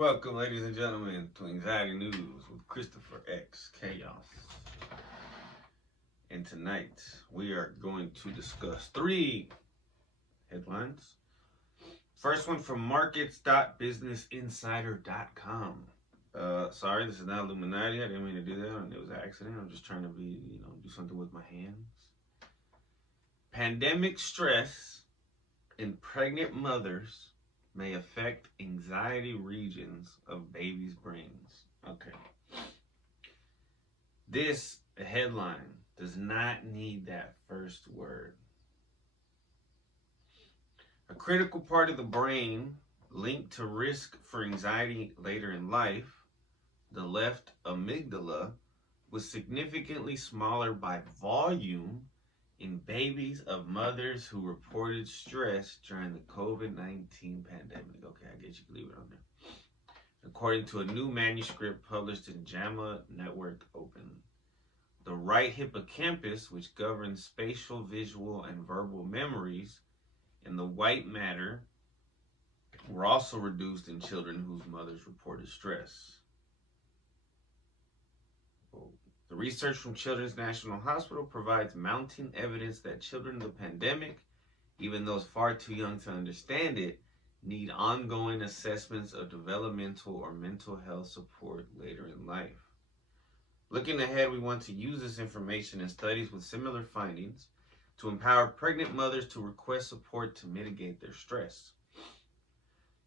Welcome, ladies and gentlemen, to Anxiety News with Christopher X Chaos. And tonight we are going to discuss three headlines. First one from markets.businessinsider.com. Sorry, this is not Illuminati. I didn't mean to do that. It was an accident. I'm just trying to do something with my hands. Pandemic stress in pregnant mothers may affect anxiety regions of babies' brains. Okay. This headline does not need that first word. A critical part of the brain linked to risk for anxiety later in life, the left amygdala, was significantly smaller by volume in babies of mothers who reported stress during the COVID-19 pandemic. Okay, I guess you can leave it on there. According to a new manuscript published in JAMA Network Open. The right hippocampus, which governs spatial, visual, and verbal memories, and the white matter were also reduced in children whose mothers reported stress. The research from Children's National Hospital provides mounting evidence that children in the pandemic, even those far too young to understand it, need ongoing assessments of developmental or mental health support later in life. Looking ahead, we want to use this information in studies with similar findings to empower pregnant mothers to request support to mitigate their stress,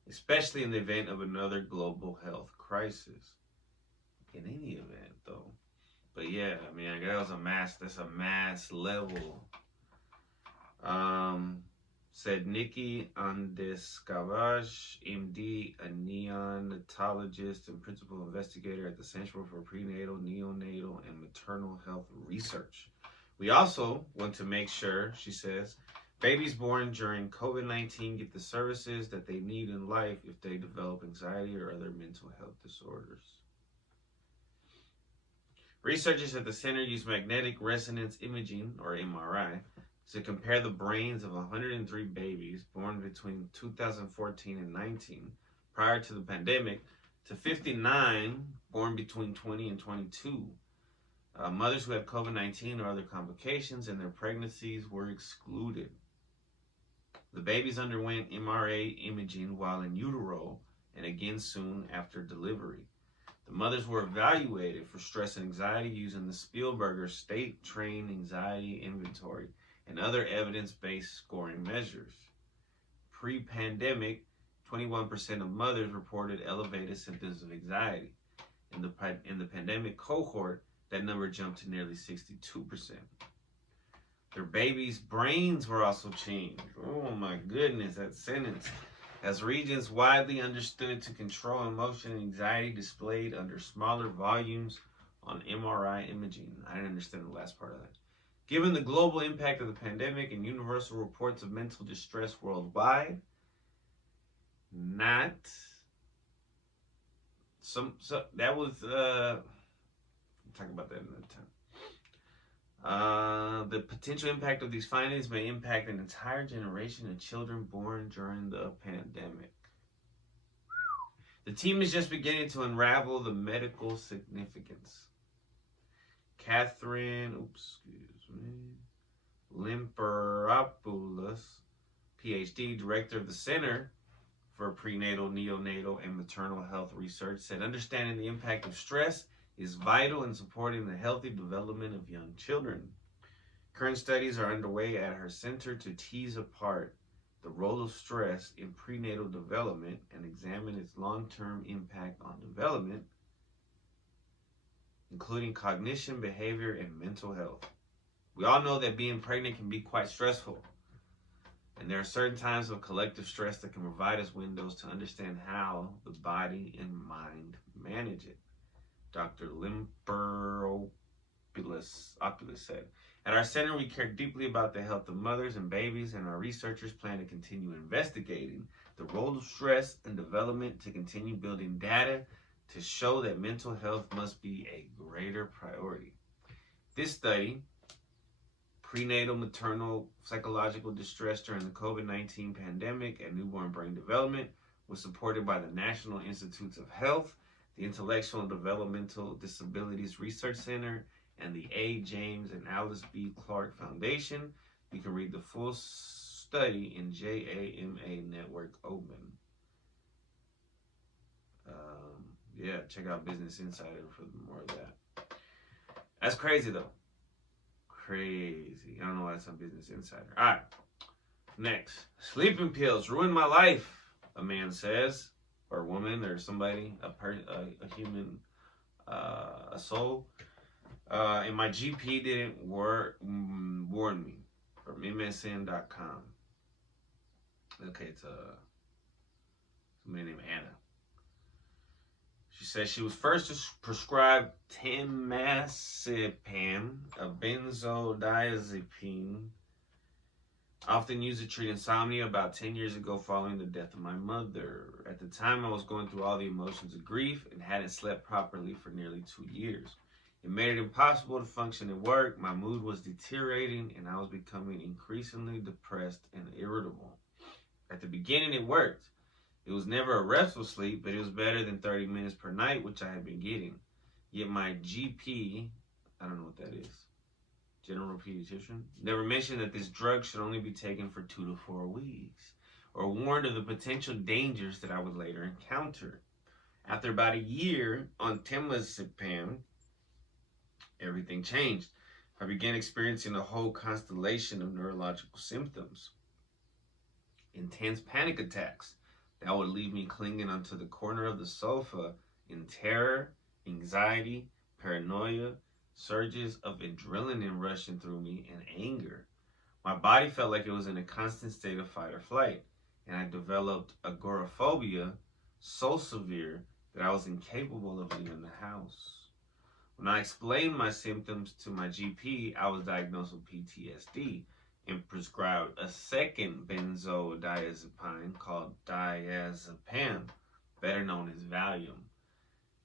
especially in the event of another global health crisis. In any event, though. But yeah, I mean, that's a mass level. Said Nikki Andescavage, MD, a neonatologist and principal investigator at the Center for Prenatal, Neonatal, and Maternal Health Research. We also want to make sure, she says, babies born during COVID-19 get the services that they need in life if they develop anxiety or other mental health disorders. Researchers at the center use magnetic resonance imaging, or MRI, to compare the brains of 103 babies born between 2014 and 19, prior to the pandemic, to 59 born between 20 and 22. Mothers who had COVID-19 or other complications in their pregnancies were excluded. The babies underwent MRI imaging while in utero and again soon after delivery. The mothers were evaluated for stress and anxiety using the Spielberger State Trained Anxiety Inventory and other evidence-based scoring measures. Pre-pandemic, 21% of mothers reported elevated symptoms of anxiety. In the pandemic cohort, that number jumped to nearly 62%. Their babies' brains were also changed. Oh my goodness, that sentence. As regions widely understood to control emotion and anxiety displayed under smaller volumes on MRI imaging. I didn't understand the last part of that. Given the global impact of the pandemic and universal reports of mental distress worldwide, that was we'll talk about that another time. The potential impact of these findings may impact an entire generation of children born during the pandemic. The team is just beginning to unravel the medical significance. Catherine, Limperopoulos, PhD, director of the Center for Prenatal, Neonatal, and Maternal Health Research, said understanding the impact of stress is vital in supporting the healthy development of young children. Current studies are underway at her center to tease apart the role of stress in prenatal development and examine its long-term impact on development, including cognition, behavior, and mental health. We all know that being pregnant can be quite stressful, and there are certain times of collective stress that can provide us windows to understand how the body and mind manage it. Dr. Limperopoulos said. At our center, we care deeply about the health of mothers and babies, and our researchers plan to continue investigating the role of stress in development to continue building data to show that mental health must be a greater priority. This study, Prenatal Maternal Psychological Distress During the COVID-19 Pandemic and Newborn Brain Development, was supported by the National Institutes of Health, the Intellectual and Developmental Disabilities Research Center, and the A. James and Alice B. Clark Foundation. You can read the full study in JAMA Network Open. Yeah, check out Business Insider for more of that. That's crazy, though. Crazy. I don't know why it's on Business Insider. All right. Next. Sleeping pills ruined my life, a man says. Or a woman, or somebody, a human, a soul. And my GP didn't warn me. From MSN.com. Okay, it's somebody named Anna. She says she was first prescribed temazepam, a benzodiazepine, often used to treat insomnia, about 10 years ago following the death of my mother. At the time, I was going through all the emotions of grief and hadn't slept properly for nearly 2 years. It made it impossible to function at work. My mood was deteriorating, and I was becoming increasingly depressed and irritable. At the beginning, it worked. It was never a restful sleep, but it was better than 30 minutes per night, which I had been getting. Yet my GP, I don't know what that is, general pediatrician, never mentioned that this drug should only be taken for 2 to 4 weeks, or warned of the potential dangers that I would later encounter. After about a year on temazepam, everything changed. I began experiencing a whole constellation of neurological symptoms. Intense panic attacks that would leave me clinging onto the corner of the sofa in terror, anxiety, paranoia, surges of adrenaline rushing through me, and anger. My body felt like it was in a constant state of fight or flight, and I developed agoraphobia so severe that I was incapable of leaving the house. When I explained my symptoms to my GP, I was diagnosed with PTSD and prescribed a second benzodiazepine called diazepam, better known as Valium,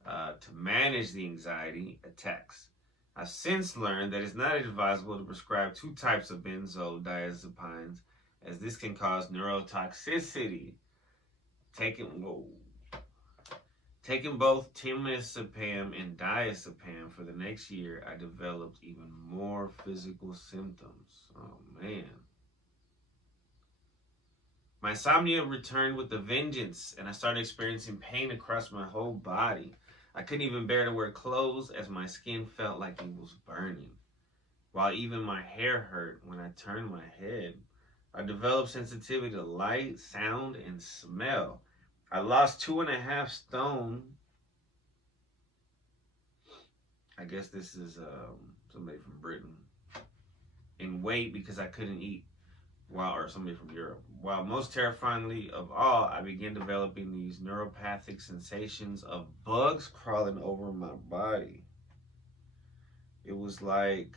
to manage the anxiety attacks. I've since learned that it's not advisable to prescribe 2 types of benzodiazepines, as this can cause neurotoxicity. Taking both temazepam and diazepam for the next year, I developed even more physical symptoms. Oh, man. My insomnia returned with a vengeance, and I started experiencing pain across my whole body. I couldn't even bear to wear clothes, as my skin felt like it was burning, while even my hair hurt when I turned my head. I developed sensitivity to light, sound, and smell. I lost 2.5 stone. I guess this is somebody from Britain. In weight because I couldn't eat. Or somebody from Europe. While most terrifyingly of all, I began developing these neuropathic sensations of bugs crawling over my body. It was like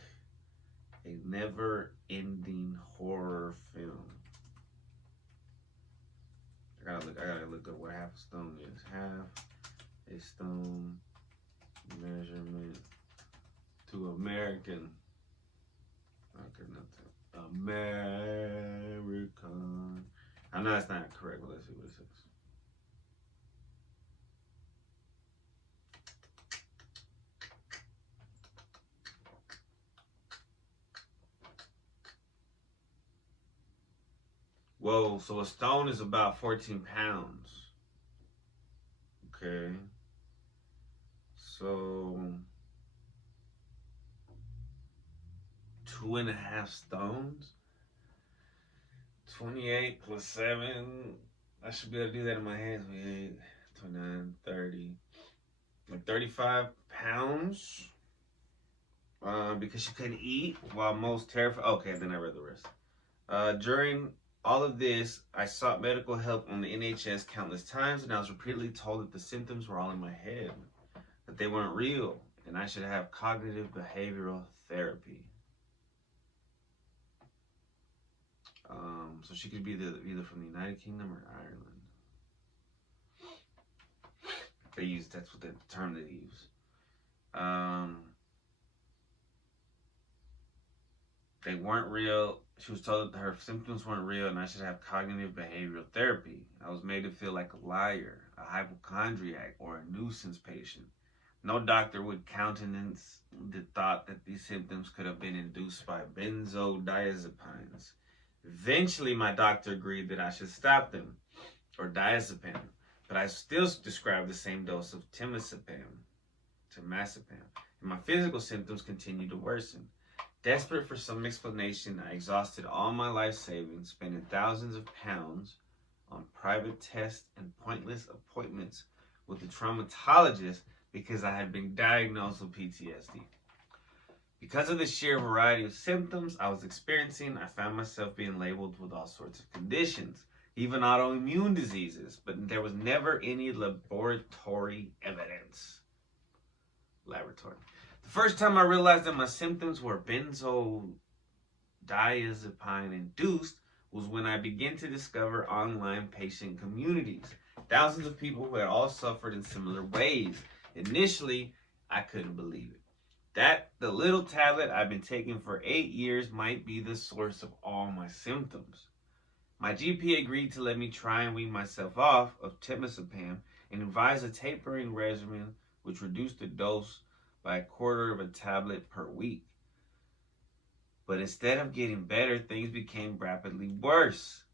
a never-ending horror film. I gotta look up what half a stone is. Half a stone measurement to American. Okay, not to American. I know that's not correct, but let's see what it says. Whoa, so a stone is about 14 pounds. Okay. So 2.5 stones? 28 plus 7. I should be able to do that in my head. 28, 29, 30. Like 35 pounds. Because she couldn't eat while most terrified. Okay, then I read the rest. During all of this, I sought medical help on the NHS countless times, and I was repeatedly told that the symptoms were all in my head, that they weren't real, and I should have cognitive behavioral therapy. So she could be either from the United Kingdom or Ireland. That's what the term they use. they weren't real. She was told that her symptoms weren't real and I should have cognitive behavioral therapy. I was made to feel like a liar, a hypochondriac, or a nuisance patient. No doctor would countenance the thought that these symptoms could have been induced by benzodiazepines. Eventually, my doctor agreed that I should stop them, or diazepam, but I still described the same dose of temazepam, and my physical symptoms continued to worsen. Desperate for some explanation, I exhausted all my life savings, spending thousands of pounds on private tests and pointless appointments with a traumatologist because I had been diagnosed with PTSD. Because of the sheer variety of symptoms I was experiencing, I found myself being labeled with all sorts of conditions, even autoimmune diseases, but there was never any laboratory evidence. The first time I realized that my symptoms were benzodiazepine induced was when I began to discover online patient communities. Thousands of people who had all suffered in similar ways. Initially, I couldn't believe it. That the little tablet I've been taking for 8 years might be the source of all my symptoms. My GP agreed to let me try and wean myself off of temazepam and advised a tapering regimen which reduced the dose by a quarter of a tablet per week. But instead of getting better, things became rapidly worse.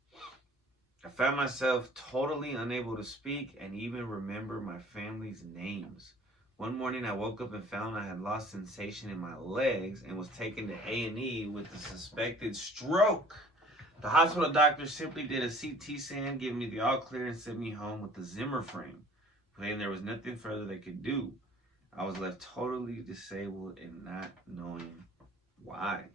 I found myself totally unable to speak and even remember my family's names. One morning I woke up and found I had lost sensation in my legs and was taken to A&E with a suspected stroke. The hospital doctor simply did a CT scan, gave me the all clear and sent me home with the Zimmer frame, saying there was nothing further they could do. I was left totally disabled and not knowing why.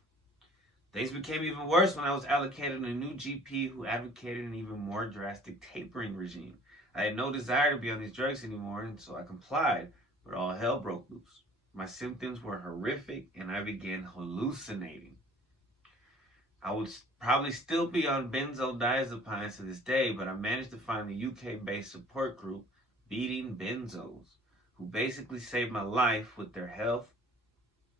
Things became even worse when I was allocated a new GP who advocated an even more drastic tapering regime. I had no desire to be on these drugs anymore, and so I complied. But all hell broke loose. My symptoms were horrific and I began hallucinating. I would probably still be on benzodiazepines to this day, but I managed to find the UK-based support group, Beating Benzos, who basically saved my life with their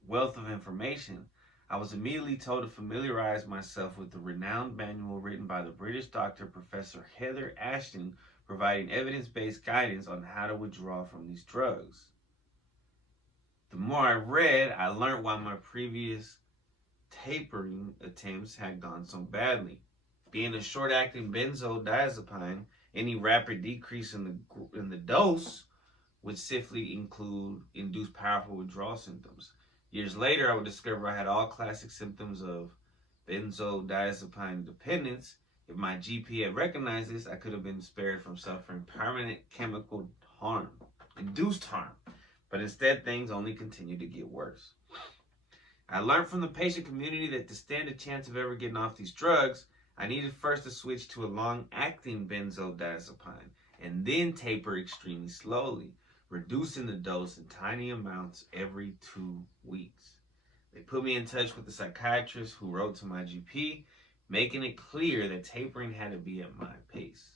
wealth of information. I was immediately told to familiarize myself with the renowned manual written by the British doctor, Professor Heather Ashton, providing evidence-based guidance on how to withdraw from these drugs. The more I read, I learned why my previous tapering attempts had gone so badly. Being a short-acting benzodiazepine, any rapid decrease in the dose would simply induce powerful withdrawal symptoms. Years later, I would discover I had all classic symptoms of benzodiazepine dependence. If my GP had recognized this, I could have been spared from suffering permanent chemical harm, induced harm. But instead, things only continued to get worse. I learned from the patient community that to stand a chance of ever getting off these drugs, I needed first to switch to a long-acting benzodiazepine and then taper extremely slowly, reducing the dose in tiny amounts every 2 weeks. They put me in touch with a psychiatrist who wrote to my GP, making it clear that tapering had to be at my pace.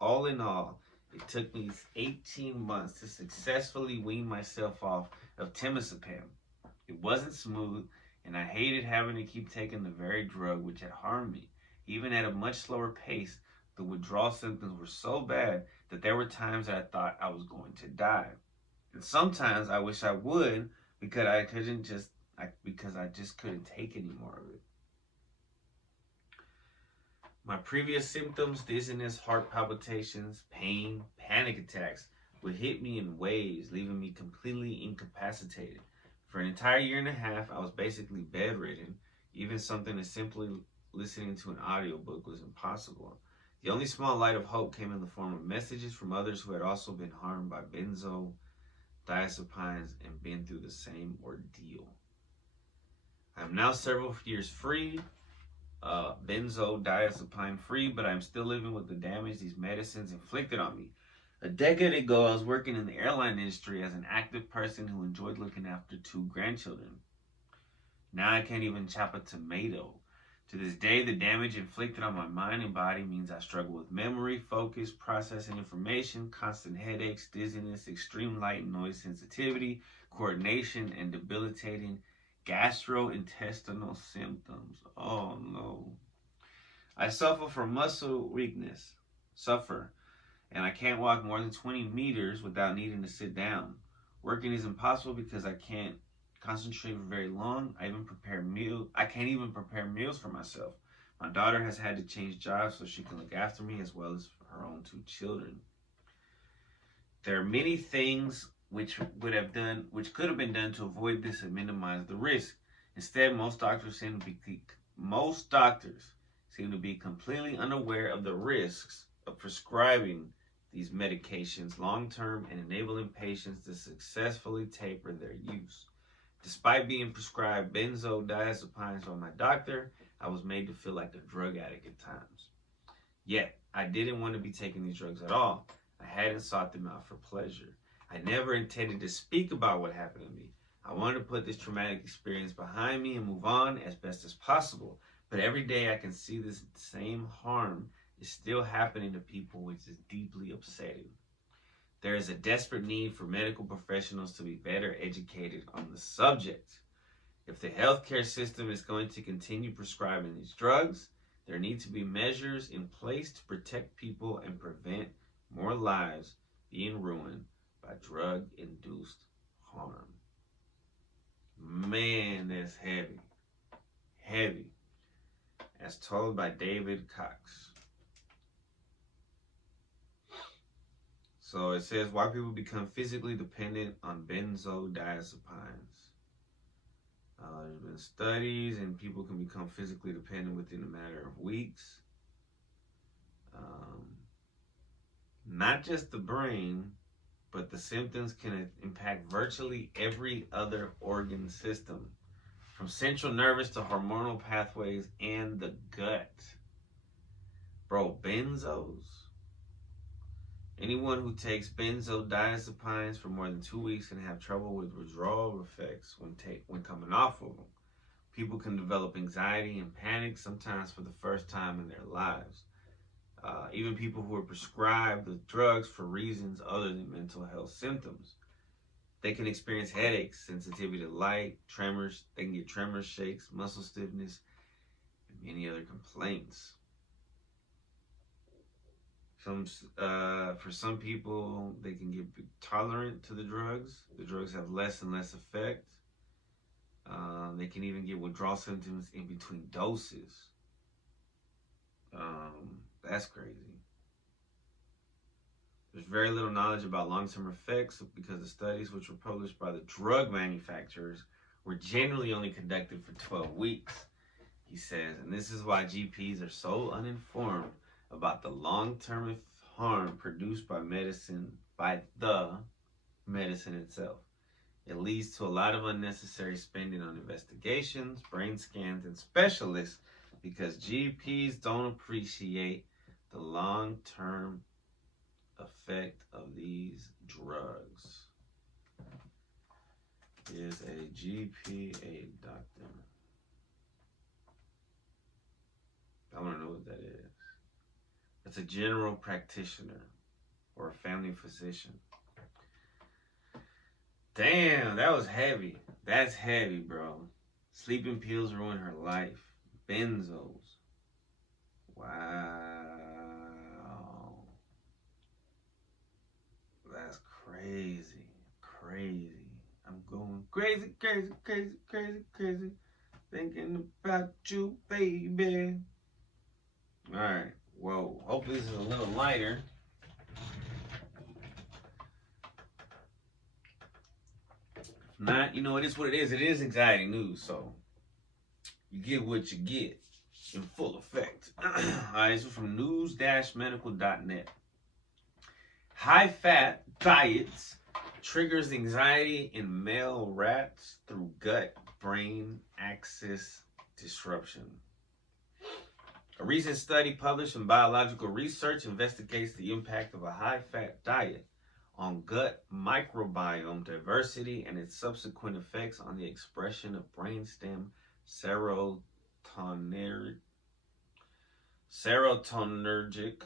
All in all, it took me 18 months to successfully wean myself off of temazepam. It wasn't smooth, and I hated having to keep taking the very drug which had harmed me. Even at a much slower pace, the withdrawal symptoms were so bad that there were times that I thought I was going to die. And sometimes I wish I would because I just couldn't take any more of it. My previous symptoms, dizziness, heart palpitations, pain, panic attacks, would hit me in waves, leaving me completely incapacitated. For an entire year and a half, I was basically bedridden. Even something as simply listening to an audiobook was impossible. The only small light of hope came in the form of messages from others who had also been harmed by benzodiazepines and been through the same ordeal. I am now several years free, benzodiazepine free, but I'm still living with the damage these medicines inflicted on me. A decade ago, I was working in the airline industry as an active person who enjoyed looking after 2 grandchildren. Now I can't even chop a tomato. To this day, the damage inflicted on my mind and body means I struggle with memory, focus, processing information, constant headaches, dizziness, extreme light and noise sensitivity, coordination, and debilitating Gastrointestinal symptoms. Oh no. I suffer from muscle weakness. Suffer. And I can't walk more than 20 meters without needing to sit down. Working is impossible because I can't concentrate for very long. I can't even prepare meals for myself. My daughter has had to change jobs so she can look after me as well as her own 2 children. There are many things which could have been done to avoid this and minimize the risk. Instead, most doctors seem to be completely unaware of the risks of prescribing these medications long term and enabling patients to successfully taper their use. Despite being prescribed benzodiazepines by my doctor, I was made to feel like a drug addict at times. Yet, I didn't want to be taking these drugs at all. I hadn't sought them out for pleasure. I never intended to speak about what happened to me. I wanted to put this traumatic experience behind me and move on as best as possible. But every day I can see this same harm is still happening to people, which is deeply upsetting. There is a desperate need for medical professionals to be better educated on the subject. If the healthcare system is going to continue prescribing these drugs, there need to be measures in place to protect people and prevent more lives being ruined by drug-induced harm. Man, that's heavy. Heavy. As told by David Cox. So it says, why people become physically dependent on benzodiazepines. There's been studies, and people can become physically dependent within a matter of weeks. Not just the brain, but the symptoms can impact virtually every other organ system, from central nervous to hormonal pathways and the gut. Bro, benzos. Anyone who takes benzodiazepines for more than 2 weeks can have trouble with withdrawal effects when coming off of them. People can develop anxiety and panic, sometimes for the first time in their lives. Even people who are prescribed the drugs for reasons other than mental health symptoms. They can experience headaches, sensitivity to light, tremors. They can get tremors, shakes, muscle stiffness, and many other complaints. For some people, they can get tolerant to the drugs. The drugs have less and less effect. They can even get withdrawal symptoms in between doses. That's crazy. There's very little knowledge about long-term effects because the studies which were published by the drug manufacturers were generally only conducted for 12 weeks, he says. And this is why GPs are so uninformed about the long-term harm produced by the medicine itself. It leads to a lot of unnecessary spending on investigations, brain scans, and specialists because GPs don't appreciate the long-term effect of these drugs. Is a GP a doctor? I want to know what that is. It's a general practitioner or a family physician. Damn, that was heavy. That's heavy, bro. Sleeping pills ruin her life. Benzos. Wow. That's crazy. Crazy. I'm going crazy, crazy, crazy, crazy, crazy. Thinking about you, baby. Alright. Whoa. Hopefully this is a little lighter. If not, you know, it is what it is. It is anxiety news, so you get what you get in full effect. Alright, this is from news-medical.net. High-fat diets triggers anxiety in male rats through gut-brain axis disruption. A recent study published in Biological Research investigates the impact of a high-fat diet on gut microbiome diversity and its subsequent effects on the expression of brainstem serotonergic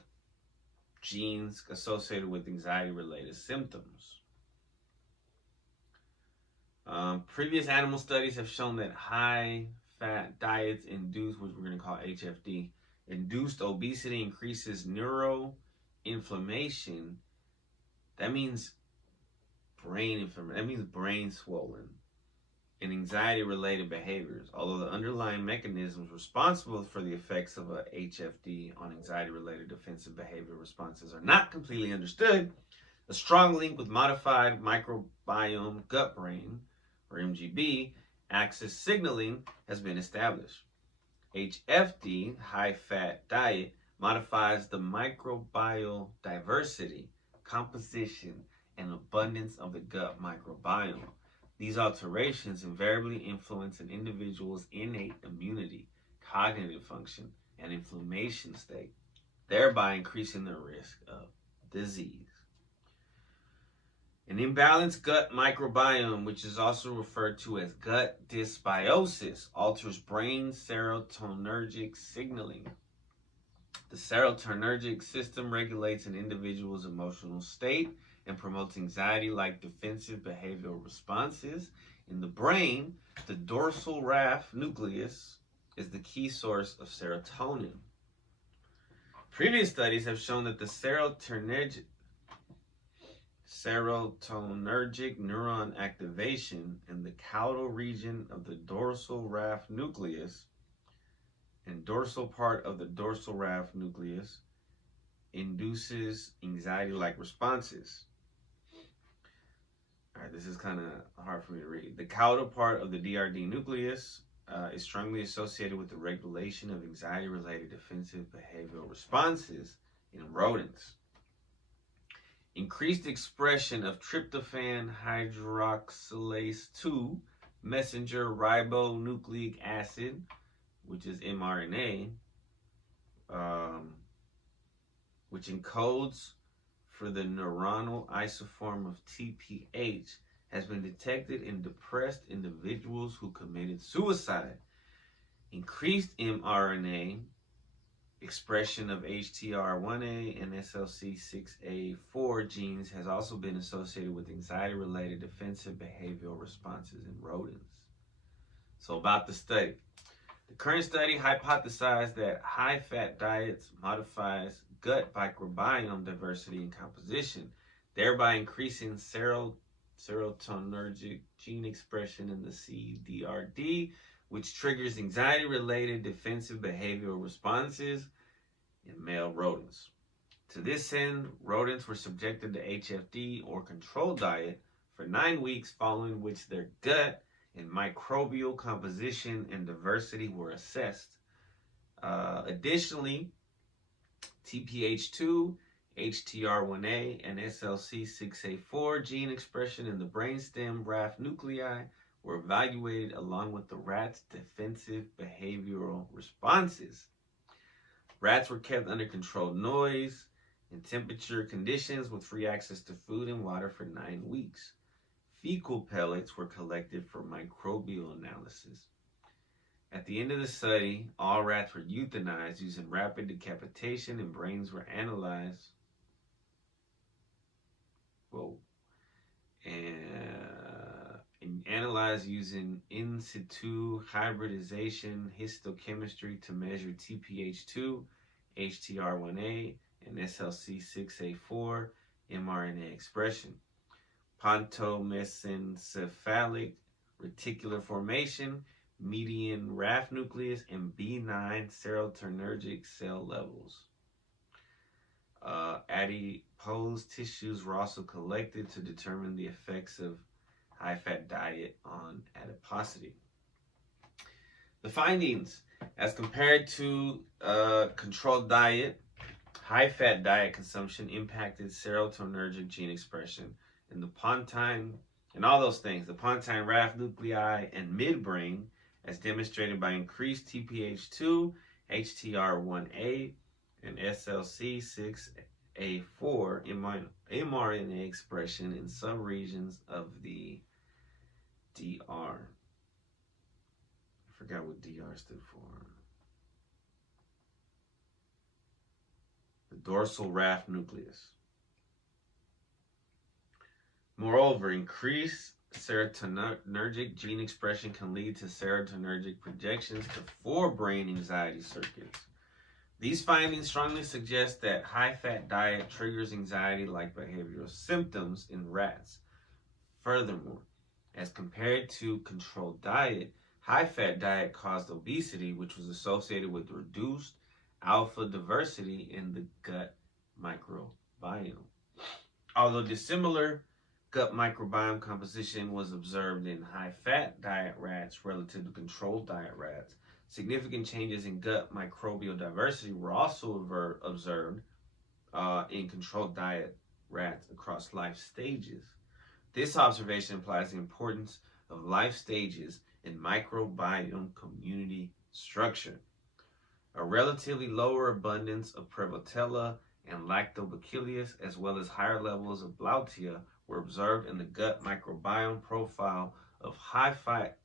genes associated with anxiety-related symptoms. Previous animal studies have shown that high-fat diets induce, which we're going to call HFD, induced obesity increases neuroinflammation. That means brain inflammation. That means brain swollen and anxiety-related behaviors. Although the underlying mechanisms responsible for the effects of a HFD on anxiety-related defensive behavior responses are not completely understood, a strong link with modified microbiome gut-brain, or MGB, axis signaling has been established. HFD, high-fat diet, modifies the microbial diversity, composition, and abundance of the gut microbiome. These alterations invariably influence an individual's innate immunity, cognitive function, and inflammation state, thereby increasing their risk of disease. An imbalanced gut microbiome, which is also referred to as gut dysbiosis, alters brain serotonergic signaling. The serotonergic system regulates an individual's emotional state and promotes anxiety-like defensive behavioral responses. In the brain, the dorsal raphe nucleus is the key source of serotonin. Previous studies have shown that the serotonergic neuron activation in the caudal region of the dorsal raphe nucleus and dorsal part of the dorsal raphe nucleus induces anxiety-like responses. All right, this is kind of hard for me to read. The caudal part of the DRD nucleus is strongly associated with the regulation of anxiety-related defensive behavioral responses in rodents. Increased expression of tryptophan hydroxylase 2 messenger ribonucleic acid, which is mRNA, which encodes for the neuronal isoform of TPH, has been detected in depressed individuals who committed suicide. Increased mRNA expression of HTR1A and SLC6A4 genes has also been associated with anxiety-related defensive behavioral responses in rodents. So about the study. The current study hypothesized that high-fat diets modifies gut microbiome diversity and composition, thereby increasing serotonergic gene expression in the CDRD, which triggers anxiety-related defensive behavioral responses in male rodents. To this end, rodents were subjected to HFD or controlled diet for 9 weeks, following which their gut and microbial composition and diversity were assessed. Additionally, TPH2, HTR1A, and SLC6A4 gene expression in the brainstem raphe nuclei were evaluated along with the rat's defensive behavioral responses. Rats were kept under controlled noise and temperature conditions with free access to food and water for 9 weeks. Fecal pellets were collected for microbial analysis. At the end of the study, all rats were euthanized using rapid decapitation and brains were analyzed. Analyzed using in situ hybridization histochemistry to measure TPH2, HTR1A, and SLC6A4 mRNA expression. Pontomesencephalic reticular formation, median raphe nucleus, and B9 serotonergic cell levels. Adipose tissues were also collected to determine the effects of high-fat diet on adiposity. The findings, as compared to controlled diet, high-fat diet consumption impacted serotonergic gene expression in the pontine, and all those things, the pontine raphe nuclei and midbrain, as demonstrated by increased TPH2, HTR1A, and SLC6A4 mRNA expression in subregions of the DR. I forgot what DR stood for. The dorsal raphe nucleus. Moreover, increased serotonergic gene expression can lead to serotonergic projections to forebrain anxiety circuits. These findings strongly suggest that high-fat diet triggers anxiety-like behavioral symptoms in rats. Furthermore, as compared to controlled diet, high-fat diet caused obesity, which was associated with reduced alpha diversity in the gut microbiome. Although dissimilar gut microbiome composition was observed in high-fat diet rats relative to controlled diet rats, significant changes in gut microbial diversity were also observed in controlled diet rats across life stages. This observation implies the importance of life stages in microbiome community structure. A relatively lower abundance of Prevotella and Lactobacillus, as well as higher levels of Blautia, were observed in the gut microbiome profile of high-fat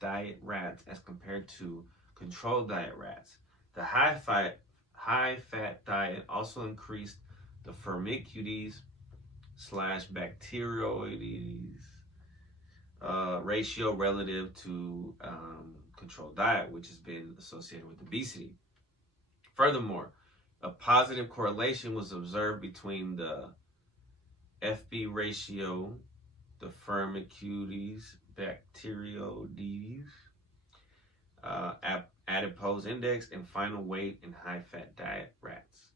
diet rats as compared to controlled diet rats. The high-fat diet also increased the Firmicutes / Bacteroides ratio relative to controlled diet, which has been associated with obesity. Furthermore, a positive correlation was observed between the FB ratio, the Firmicutes, Bacteroides, adipose index, and final weight in high-fat diet rats.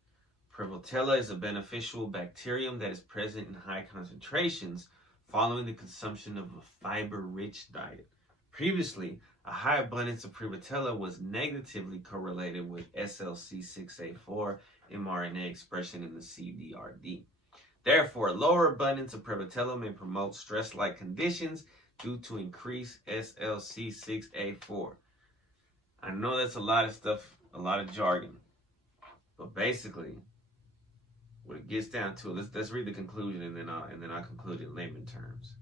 Prevotella is a beneficial bacterium that is present in high concentrations following the consumption of a fiber-rich diet. Previously, a high abundance of Prevotella was negatively correlated with SLC6A4 mRNA expression in the CDRD. Therefore, a lower abundance of Prevotella may promote stress-like conditions due to increased SLC6A4. I know that's a lot of stuff, a lot of jargon, but basically, what it gets down to, let's read the conclusion and then I'll conclude in layman terms.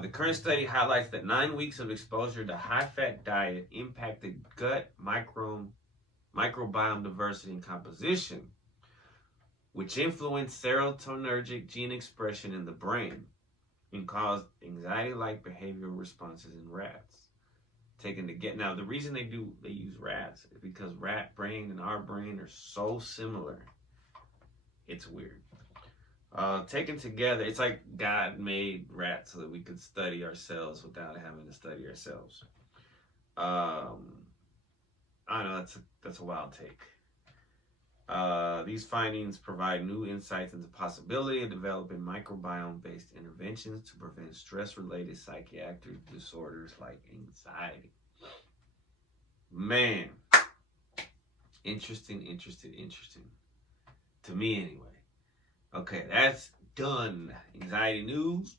The current study highlights that 9 weeks of exposure to high-fat diet impacted gut microbiome diversity and composition, which influenced serotonergic gene expression in the brain and caused anxiety-like behavioral responses in rats. Now, the reason they use rats is because rat brain and our brain are so similar. It's weird. Taken together, it's like God made rats so that we could study ourselves without having to study ourselves. I don't know, that's a wild take. These findings provide new insights into the possibility of developing microbiome-based interventions to prevent stress-related psychiatric disorders like anxiety. Man, interesting. To me, anyway. Okay, that's done. Anxiety news.